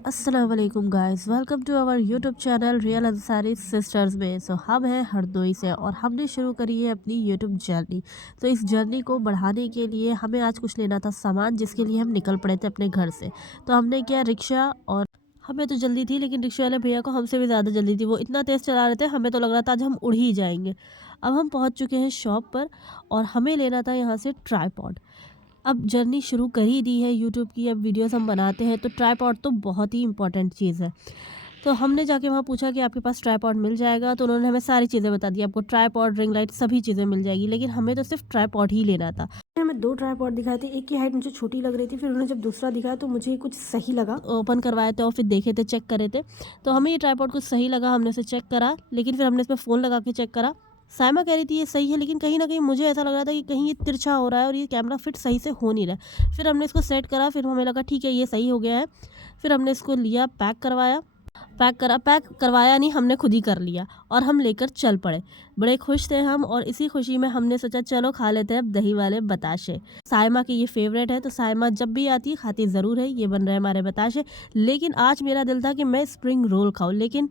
अस्सलाम वालेकुम guys, welcome to our YouTube channel real Ansari sisters में। हम हैं हरदोई से और हमने शुरू करी है अपनी यूट्यूब जर्नी। तो इस जर्नी को बढ़ाने के लिए हमें आज कुछ लेना था सामान, जिसके लिए हम निकल पड़े थे अपने घर से। तो हमने किया रिक्शा, और हमें तो जल्दी थी लेकिन रिक्शा वाले भैया को हमसे भी ज़्यादा जल्दी थी। वो इतना तेज़ चला रहे थे, हमें तो लग रहा था आज हम उड़ ही जाएंगे। अब हम पहुँच चुके हैं शॉप पर और हमें लेना था यहाँ से ट्राईपॉड। अब जर्नी शुरू कर ही दी है यूट्यूब की, अब वीडियोस हम बनाते हैं तो ट्राईपॉड तो बहुत ही इंपॉर्टेंट चीज़ है। तो हमने जाके वहाँ पूछा कि आपके पास ट्राईपॉड मिल जाएगा, तो उन्होंने हमें सारी चीज़ें बता दी, आपको ट्राईपॉड, रिंग लाइट सभी चीज़ें मिल जाएगी, लेकिन हमें तो सिर्फ ट्राईपॉड ही लेना था। हमें 2 ट्राईपॉड दिखाए थे, एक की हाइट मुझे छोटी लग रही थी, फिर उन्होंने जब दूसरा दिखाया तो मुझे कुछ सही लगा। ओपन करवाए थे और फिर देखे थे, चेक करे थे, तो हमें ये ट्राईपॉड कुछ सही लगा, हमने उसे चेक करा, लेकिन फिर हमने इसमें फ़ोन लगा के चेक करा। साइमा कह रही थी ये सही है, लेकिन कहीं न कहीं मुझे ऐसा लग रहा था कि कहीं ये तिरछा हो रहा है और ये कैमरा फिट सही से हो नहीं रहा है। फिर हमने इसको सेट करा, फिर हमें लगा ठीक है ये सही हो गया है। फिर हमने इसको लिया, पैक करवाया नहीं, हमने खुद ही कर लिया और हम लेकर चल पड़े। बड़े खुश थे हम, और इसी खुशी में हमने सोचा चलो खा लेते हैं अब दही वाले बताशे। साइमा की ये फेवरेट है, तो साइमा जब भी आती है खाती ज़रूर है। ये बन रहे हमारे बताशे, लेकिन आज मेरा दिल था कि मैं स्प्रिंग रोल खाऊँ, लेकिन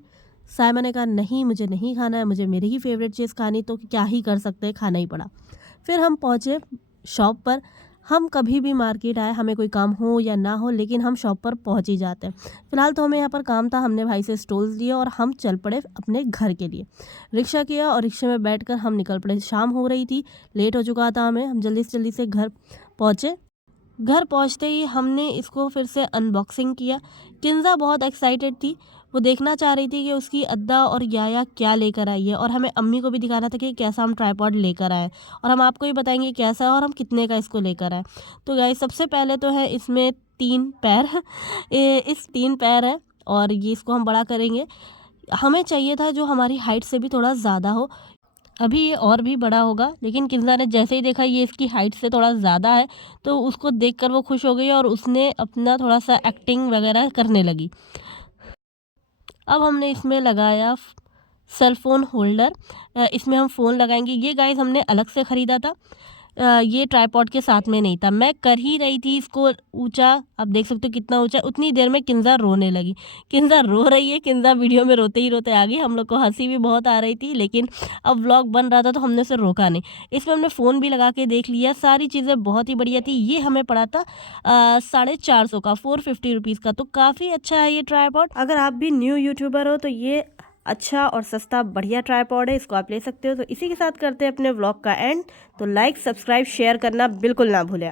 साइमा ने कहा नहीं, मुझे नहीं खाना है, मुझे मेरी ही फेवरेट चीज़ खानी, तो क्या ही कर सकते हैं, खाना ही पड़ा। फिर हम पहुँचे शॉप पर। हम कभी भी मार्केट आए, हमें कोई काम हो या ना हो, लेकिन हम शॉप पर पहुँच ही जाते हैं। फ़िलहाल तो हमें यहाँ पर काम था, हमने भाई से स्टॉल्स लिए और हम चल पड़े अपने घर के लिए। रिक्शा किया और रिक्शे में बैठकर हम निकल पड़े। शाम हो रही थी, लेट हो चुका था हमें, हम जल्दी से घर पहुँचे। घर पहुंचते ही हमने इसको फिर से अनबॉक्सिंग किया। किंजा बहुत एक्साइटेड थी, वो देखना चाह रही थी कि उसकी अद्दा और याया क्या लेकर आई है, और हमें अम्मी को भी दिखाना था कि कैसा हम ट्राइपॉड लेकर आए, और हम आपको भी बताएंगे कैसा है और हम कितने का इसको लेकर आए। तो गाइस, सबसे पहले तो है इसमें 3 पैर इस 3 पैर है, और ये इसको हम बड़ा करेंगे। हमें चाहिए था जो हमारी हाइट से भी थोड़ा ज़्यादा हो। अभी ये और भी बड़ा होगा, लेकिन किंज़ा ने जैसे ही देखा ये इसकी हाइट से थोड़ा ज़्यादा है, तो उसको देखकर वो खुश हो गई और उसने अपना थोड़ा-सा एक्टिंग वगैरह करने लगी। अब हमने इसमें लगाया सेल फ़ोन होल्डर। इसमें हम फ़ोन लगाएँगे। ये गाइस हमने अलग से ख़रीदा था। ये ट्राइपॉड के साथ में नहीं था। मैं कर ही रही थी इसको ऊँचा, आप देख सकते हो कितना ऊँचा। उतनी देर में किंज़ा रोने लगी। किंज़ा रो रही है, किंज़ा वीडियो में रोते ही रोते आ गई। हम लोग को हँसी भी बहुत आ रही थी, लेकिन अब व्लॉग बन रहा था तो हमने उसे रोका नहीं। इसमें हमने फ़ोन भी लगा के देख लिया, सारी चीज़ें बहुत ही बढ़िया थी। ये हमें पड़ा था 450 का, 450 रुपीज़ का, तो काफ़ी अच्छा है ये ट्राइपॉड। अगर आप भी न्यू यूट्यूबर हो तो ये अच्छा और सस्ता बढ़िया ट्राइपॉड है, इसको आप ले सकते हो। तो इसी के साथ करते हैं अपने व्लॉग का एंड। तो लाइक, सब्सक्राइब, शेयर करना बिल्कुल ना भूलें।